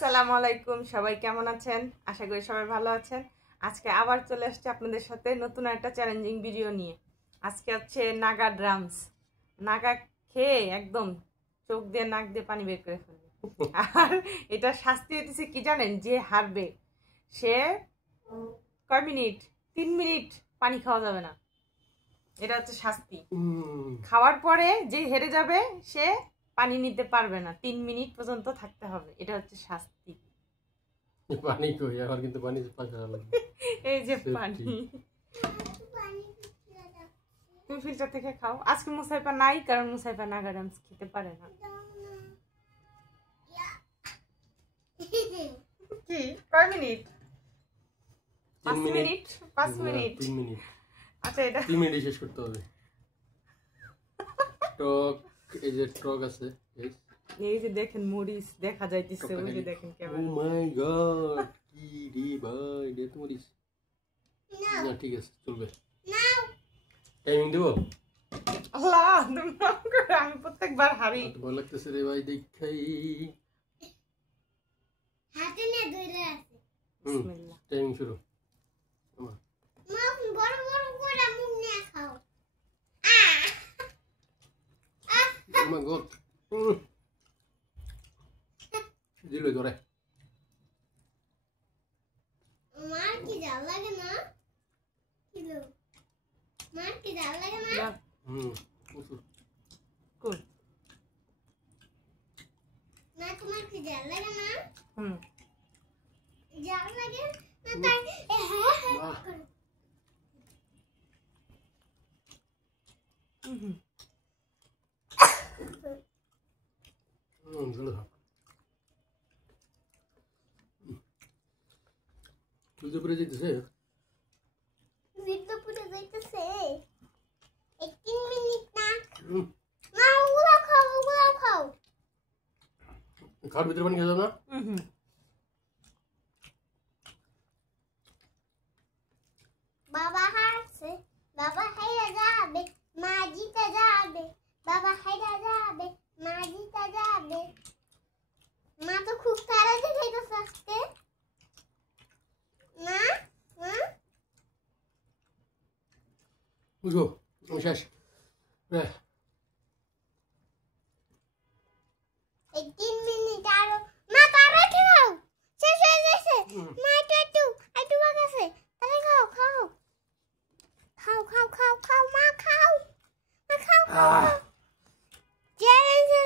আসসালামু আলাইকুম, সবাই কেমন আছেন? আশা করি সবাই ভালো আছেন। আজকে আবার চলে আসছি আপনাদের সাথে নতুন একটা চ্যালেঞ্জিং ভিডিও নিয়ে। আজকে হচ্ছে নাগা ড্রামস। নাগা খেয়ে একদম চোখ দিয়ে নাক দিয়ে পানি বের করে ফেলবে। আর এটা শাস্তি হইতেছে কি জানেন? যে হারবে সে কয় মিনিট 3 মিনিট পানি খাওয়া যাবে না। এটা হচ্ছে শাস্তি। খাওয়ার পরে যে হেরে যাবে সে পানি নিতে পারবে না, 3 মিনিট পর্যন্ত থাকতে হবে। এটা হচ্ছে শাস্তি। পানি কই আর কিন্তু পানি পাকা লাগবে। এই যে পানি, তুমি ফিল্টার থেকে খাও। আজকে মুসাইফা নাই, কারণ মুসাইফা নাগা ড্রামস খেতে পারে না। কি কয় মিনিট? 5 minute 5 minute 3 minute. আচ্ছা, এটা 3 মিনিট শেষ করতে হবে। টক, এই যে টক আছে, এই যে দেখেন মরিচ দেখা যাইতেছে, ওই যে দেখেন কেমন। ও মাই গড, কি রে ভাই, এটা মরিচ না। ঠিক আছে, চলবে। টাইমিং দেব। আল্লাহ, তুমি নাম করে আমি প্রত্যেকবার হারি। ভালো লাগতেছে রে ভাই, দেখাই হাতে নিয়ে ধরে আছে। বিসমিল্লাহ। টাইমিং শুরু। মা বড় বড় করে মুখ নিয়ে খাও। ও মাই গড, দিল ধরে। মার কি জাল লাগে না? কিলো মার কি জাল লাগে না? কোন না তোমার কি জাল লাগে না? হুম জাল লাগে না তাই হ্যাঁ হ্যাঁ করে। তুই পুরে যেতেছে, ভিডিও পুরো যাইতেছে। 18 মিনিট না। না ওগুলো খাও, ওগুলো খাও। খাওয়ার ভিতরে পানি খেয়ে যাও না। বাবা হাসছে, বাবা হাইরা যাবে, মা জিতে যাবে। বাবা হাইরা যাবে, মা জিতে যাবে। মা তো খুব তাড়াতাড়ি খাইতেছে আজকে। না না বুঝো শেষ। 18 মিনিট আরো। মা তাড়াতাড়ি খাও, শেষ হয়ে যাচ্ছে। মা একটু বাকি আছে, তাড়াতাড়ি খাও খাও খাও খাও খাও খাও মা খাও, মা খাও খাও। চ্যালেঞ্জে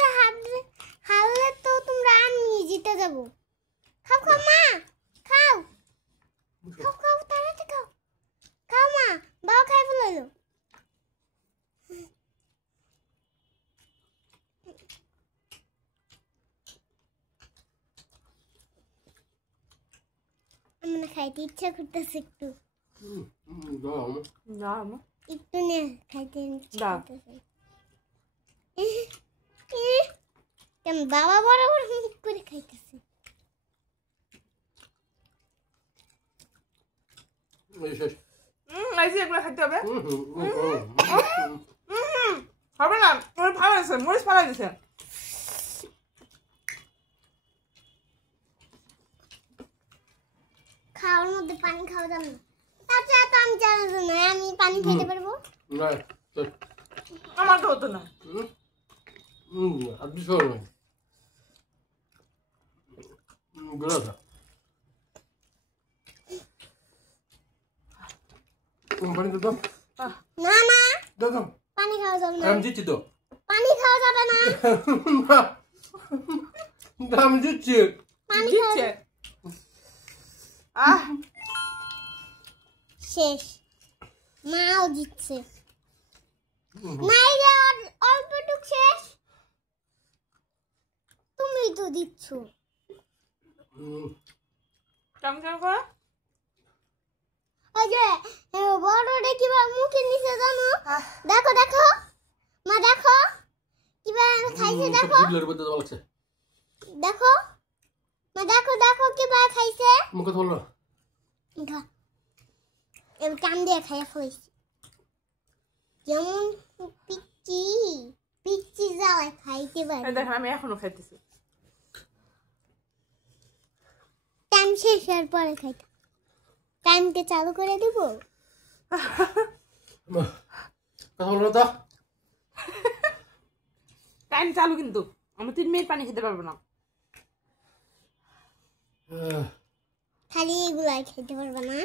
হারলে তো তোমরা আমি জিতে যাবো। খাও খাও মা খাও খাও খাও তাড়াতাড়ি খাও খাও মা, বাবা খাই ফেলাইলো। আমার খাইতে ইচ্ছা করতেছে একটু একটু নে খাইতে ইচ্ছা করতেছে। কেন বাবা বড় বড় মুখ করে খাইতেছে। এই যে এগুলো খাইতে হবে। হবে না, মরিচ ফালা দিছে, মরিচ ফালা দিছে। খাওয়ার মধ্যে পানি খাওয়া যাবে না। তাছাড়া তো আমি জানি না আমি পানি খেতে পারবো না। আমার তো হতো না। আপনি শোন গোলাটা পানি তো দাও। না না দাও দাও, পানি খাওয়া যাবে না। আমি দিচ্ছি তো। পানি খাওয়া যাবে না। আমি দিচ্ছি। পানি দিচ্ছে। শেষ। মাও দিচ্ছে না। এই যে অল্পটুক শেষ, তুমি তো দিচ্ছ। কেমন কেমন করে? ওই যে বড়টা কিভাবে মুখের নিচে জানো? দেখো দেখো মা, দেখো কিভাবে খাইছে। দেখো দেখো মা, দেখো দেখো কিভাবে খাইছে। মুখে ধরলো এবার কান দিয়ে খাইয়া ফেলেছি। যেমন পিচ্ছি পিচ্ছি যাওয়ায় খাইতে পারে। দেখো আমি এখনো খাইতেছি। শেষ হওয়ার পরে খাইতাম। টাইমকে চালু করে দিব। কথা বলো তো। টাইম চালু কিন্তু আমি 3 মিনিট পানি খেতে পারবো না। খালি এগুলাই খেতে পারবো না।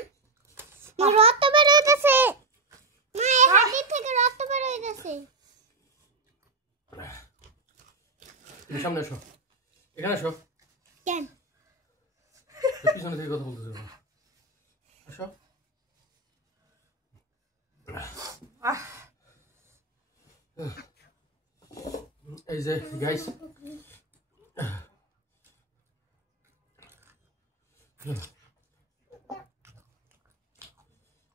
রক্ত বের হইতেছে। মা এই হাড়ি থেকে রক্ত বের হইতেছে। তুমি সামনে এসো, এখানে এসো। কেন? পিছনে থেকে কথা বলতে যাবো। আসো। এই যে গাইস,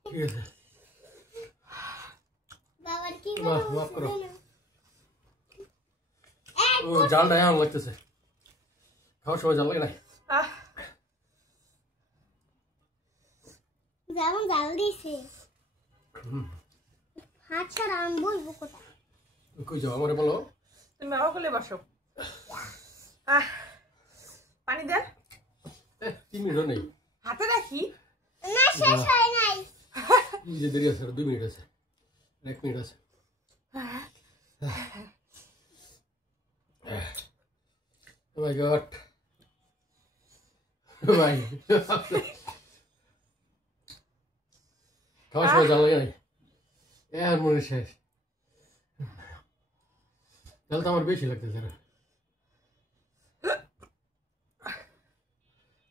ঠিক আছে বাবার কি মাফ করো। ও জালটা এমন লাগতেছে, খাওয়ার সময় জাল লাগে না। যেমন জাল দিছে হাত ছাড়া আমি বলবো কোথায়। কই যাও আমারে বলো। তুমি বাবা কোলে বসো। পানি দেন। 3 মিনিটও নেই, হাতে রাখি। না শেষ হয় নাই। এই যে দেরি আছে, আর 2 মিনিট আছে, 1 মিনিট আছে। Oh my god. Oh my. খাওয়ার সময় জাল লাগে নাই, আর মনে শেষ। জাল তো আমার বেশি লাগতেছে।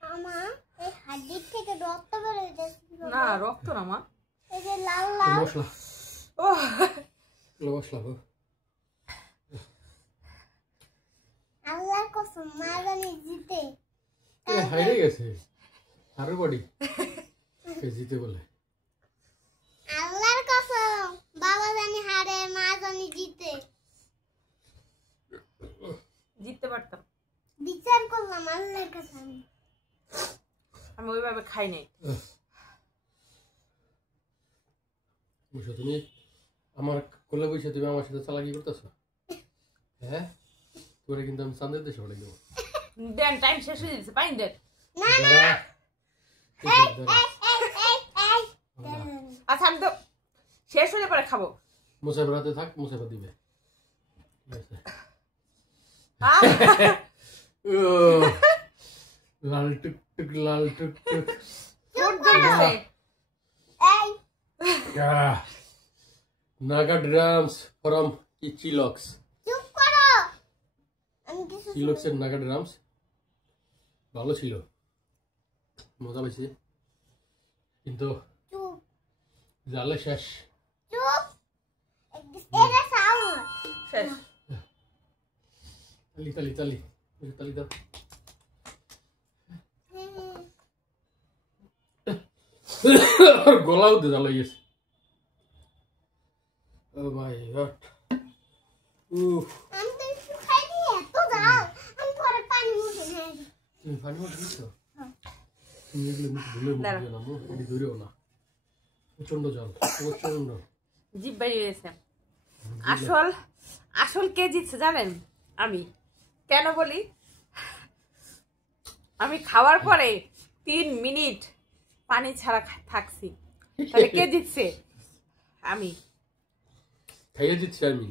আমা এই হাড়ি থেকে রক্ত বের হইতেছে। না রক্ত না মা, এই যে লাল লাল মশলা, ও মশলা গো। আল্লাহর কসম মা জানি জিতে। হাইরে গেছে আরো বডি জিতে বলে। আল্লাহর কসম বাবা জানি হারে মা জানি জিতে। জিততে পারতাম। বিচার করলাম আল্লাহর কসম। আমি ওইভাবে খাই নাই। বুঝছো তুমি আমার কোলে বসে তুমি আমার সাথে চালাকি করতেছো? হ্যাঁ, তোরে কিন্তু আমি চাঁদের দেশে পড়ে দেবো। দেন, টাইম শেষ হয়ে যাচ্ছে, পানি দেন। না না এই আচ্ছা আমি তো শেষ হলে পরে খাবো। মুসাফির হাতে থাক, মুসাফির দিবে। ঠিক আছে। লাল টুকটুক, লাল টুকটুক। এই নাগা ড্রামস ফ্রম চিলক্স। চুপ করো। আমি কিছু চিলক্সের নাগা ড্রামস ভালো ছিল, মজা পেয়েছি, কিন্তু চুপ জালে শেষ। চুপ এটা সাউন্ড শেষ। তালি তালি তালি তালি দাও। গলাও দিয়ে জাল গেছে। ও মাই গড। উফ, আমি তো একটু খাই দিয়ে এত জাল আমি পরে পানি মুখে নেই। তুমি পানি মতো দিচ্ছো? তুমি এগুলো মুখ ধুলে মুখ দিও না, মুখ এটি ধরেও না। প্রচন্ড জল, প্রচন্ড। জিভ বেরিয়ে গেছে। আসল কে জিতছে জানেন? আমি। কেন বলি? আমি খাওয়ার পরে 3 মিনিট পানি ছাড়া থাকছি। তাহলে কে জিতছে? আমি। খাইয়ে দিচ্ছে আমি,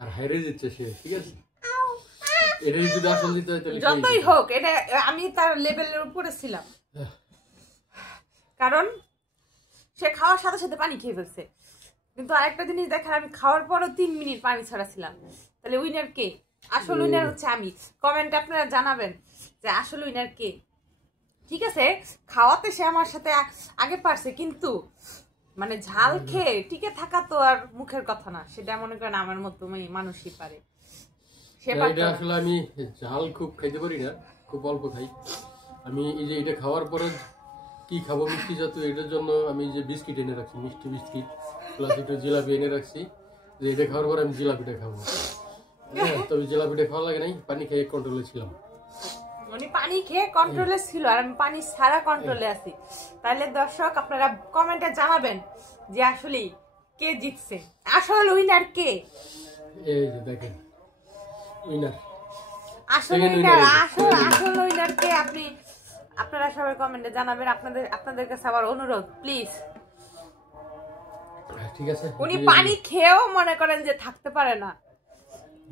আর হাইরে দিচ্ছে সে। ঠিক আছে, এটা যদি আসল দিতে হয় তাহলে যতই হোক, এটা আমি তার লেভেলের উপরে ছিলাম, কারণ সে খাওয়ার সাথে সাথে পানি খেয়ে ফেলছে। কিন্তু আরেকটা জিনিস দেখেন, আমি খাওয়ার পরও 3 মিনিট পানি ছাড়া ছিলাম। তাহলে উইনার কে? আসল উইনার হচ্ছে আমি। কমেন্টে আপনারা জানাবেন যে আসল উইনার কে। ঠিক আছে, খাওয়াতে সে আমার সাথে আগে পারছে, কিন্তু মানে ঝাল খেয়ে টিকে থাকা তো আর মুখের কথা না। সেটা মনে করেন আমার মতো মানুষই পারে। এটা আসলে আমি ঝাল খুব খাইতে পারি না, খুব অল্প খাই আমি। এই যে এটা খাওয়ার পরে কি খাবো মিষ্টি জাতীয়, এটার জন্য আমি যে বিস্কিট এনে রাখছি, মিষ্টি বিস্কিট প্লাস একটু জিলাপি এনে রাখছি, যে এটা খাওয়ার পরে আমি জিলাপিটা খাবো। তবে জিলাপিটা খাওয়া লাগে নাই, পানি খেয়ে কন্ট্রোলে ছিলাম। উনি পানি খেয়ে কন্ট্রোলে ছিল, আর আমি পানি ছাড়া কন্ট্রোলে আছি। তাহলে দর্শক আপনারা কমেন্টে জানাবেন যে আসলে কে জিতছে, আসল উইনার কে। এই যে দেখেন উইনার, আসল উইনার কে আপনি আপনারা সবাই কমেন্টে জানাবেন। আপনাদের কাছে আবার অনুরোধ, প্লিজ। ঠিক আছে, উনি পানি খেয়েও মনে করেন যে থাকতে পারে না।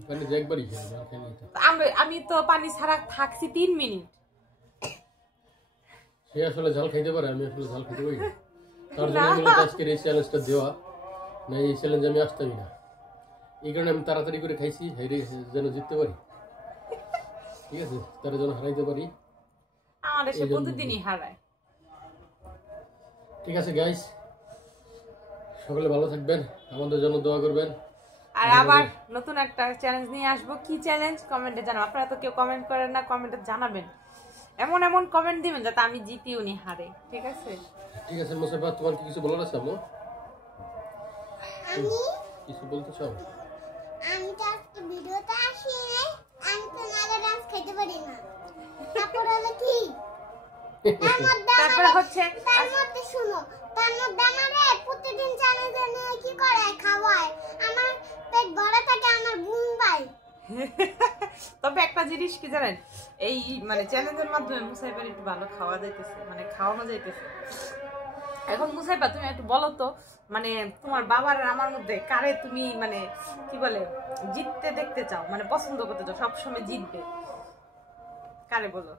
পানি একবারই আমি তো পানি ছাড়া থাকছি 3 মিনিট। সে আসলে ঝাল খাইতে পারে, আমি আসলে ঝাল খেতে পারি না। তার জন্য আজকের এই চ্যালেঞ্জটা দেওয়া, না এই চ্যালেঞ্জ আমি আসতামই না। এই কারণে আমি তাড়াতাড়ি করে খাইছি, হাইরে যেন জিততে পারি। ঠিক আছে, তারা যেন হারাইতে পারি। আমাদের সে প্রতিদিনই হারায়। ঠিক আছে গাইস, সকলে ভালো থাকবেন, আমাদের জন্য দোয়া করবেন। আর আবার নতুন একটা চ্যালেঞ্জ নিয়ে আসবো। কি চ্যালেঞ্জ কমেন্টে জানাবেন। আপনারা তো কেউ কমেন্ট করেন না, কমেন্টে জানাবেন। এমন এমন কমেন্ট দিবেন যাতে আমি জিতি উনি হারে। ঠিক আছে? ঠিক আছে মোসাফা, তোমার কি কিছু বলার আছে? আমি কিছু বলতে চাও? আমি তো আজকে ভিডিওতে আসি, আমি তো নাগা ডান্স খেতে পারি না। তারপর হলো কি, তারপরে হচ্ছে তার মধ্যে শুনো, তার মধ্যে আমারে প্রতিদিন চ্যানেলে নিয়ে কি করে খাওয়ায়, আমার পেট ভরা থাকে, আমার ঘুম পায়। তবে একটা জিনিস কি জানেন, এই মানে চ্যালেঞ্জের মাধ্যমে মুসাইবার একটু ভালো খাওয়া যাইতেছে, মানে খাওয়ানো যাইতেছে। এখন মুসাইবা তুমি একটু বলো তো, মানে তোমার বাবার আর আমার মধ্যে কারে তুমি মানে কি বলে জিততে দেখতে চাও, মানে পছন্দ করতে চাও, সবসময় জিতবে, কারে বলো?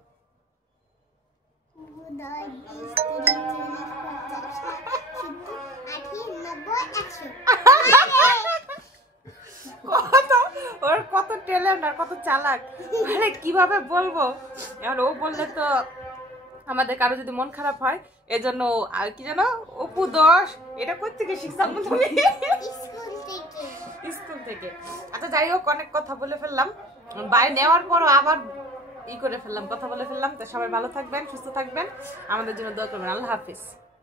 ওর কত ট্যালেন্ট আর কত চালাক, মানে কিভাবে বলবো। এখন ও বললে তো আমাদের কারো যদি মন খারাপ হয়, এজন্য আর কি জানো অপু 10 এটা কই থেকে শিখছাম তুমি? স্কুল থেকে। আচ্ছা যাই হোক, অনেক কথা বলে ফেললাম, বাইরে নেওয়ার পরও আবার কথা বলে ফেললাম। তো সবাই ভালো থাকবেন, সুস্থ থাকবেন, আমাদের জন্য দোয়া করবেন। আল্লাহ হাফিজ।